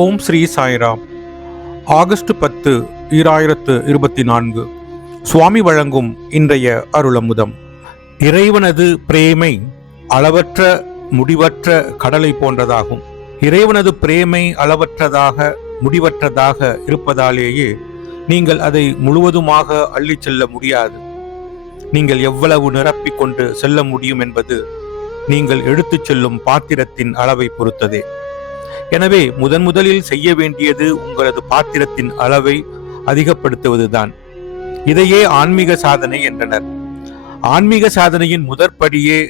ஓம் Sri Sairam. August பத்து ஈராயிரத்து இருபத்தி நான்கு. சுவாமி வழங்கும் இன்றைய அருளமுதம். இறைவனது பிரேமை அளவற்ற முடிவற்ற கடலை போன்றதாகும். இறைவனது பிரேமை அளவற்றதாக முடிவற்றதாக இருப்பதாலேயே நீங்கள் அதை முழுவதுமாக அள்ளி செல்ல முடியாது. நீங்கள் எவ்வளவு நிரப்பிக் கொண்டு செல்ல முடியும் என்பது நீங்கள் எடுத்துச் செல்லும் பாத்திரத்தின் அளவை பொறுத்ததே. எனவே முதன் முதலில் செய்ய வேண்டியது உங்களது பாத்திரத்தின் அளவை அதிகப்படுத்துவதுதான். இதையே ஆன்மீக சாதனை என்றனர். ஆன்மீக சாதனையின் முதற்படியே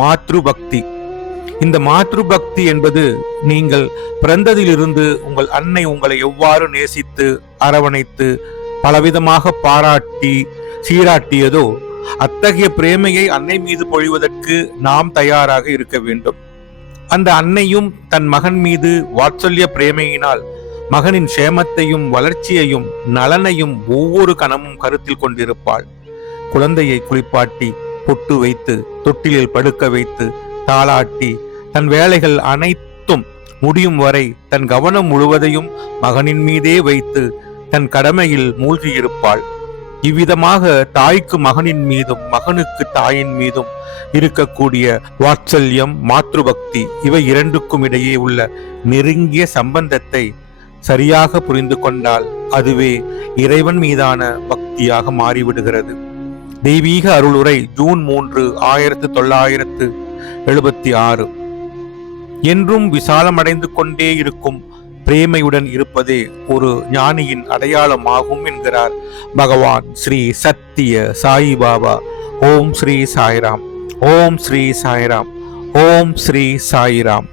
மாத்ரு பக்தி இந்த மாத்ரு பக்தி என்பது நீங்கள் பிறந்ததிலிருந்து உங்கள் அன்னை உங்களை எவ்வாறு நேசித்து அரவணைத்து பலவிதமாக பாராட்டி சீராட்டியதோ அத்தகைய பிரேமையை அன்னை மீது பொழிவதற்கு நாம் தயாராக இருக்க வேண்டும். அந்த அன்னையும் தன் மகன் மீது வாத்சல்ய பிரேமையினால் மகனின் சேமத்தையும் வளர்ச்சியையும் நலனையும் ஒவ்வொரு கணமும் கருத்தில் கொண்டிருப்பாள். குழந்தையை குளிப்பாட்டி பொட்டு வைத்து தொட்டிலில் படுக்க வைத்து தாளாட்டி தன் வேலைகள் அனைத்தும் முடியும் வரை தன் கவனம் முழுவதையும் மகனின் மீதே வைத்து தன் கடமையில் மூழ்கியிருப்பாள். இவ்விதமாக தாய்க்கு மகனின் மீதும் மகனுக்கு தாயின் மீதும் இருக்கக்கூடிய வாத்சல்யம் மாத்ருபக்தி இவை இரண்டுக்கும் இடையே உள்ள நெருங்கிய சம்பந்தத்தை சரியாக புரிந்து கொண்டால் அதுவே இறைவன் மீதான பக்தியாக மாறிவிடுகிறது. தெய்வீக அருளுரை ஜூன் மூன்று ஆயிரத்து தொள்ளாயிரத்து எழுபத்தி ஆறு. என்றும் விசாலமடைந்து கொண்டே இருக்கும் பிரேமையுடன் இருப்பதே ஒரு ஞானியின் அடையாளமாகும் என்கிறார் பகவான் ஸ்ரீ சத்திய சாயி பாபா. ஓம் ஸ்ரீ சாய்ராம். ஓம் ஸ்ரீ சாய்ராம். ஓம் ஸ்ரீ சாய்ராம்.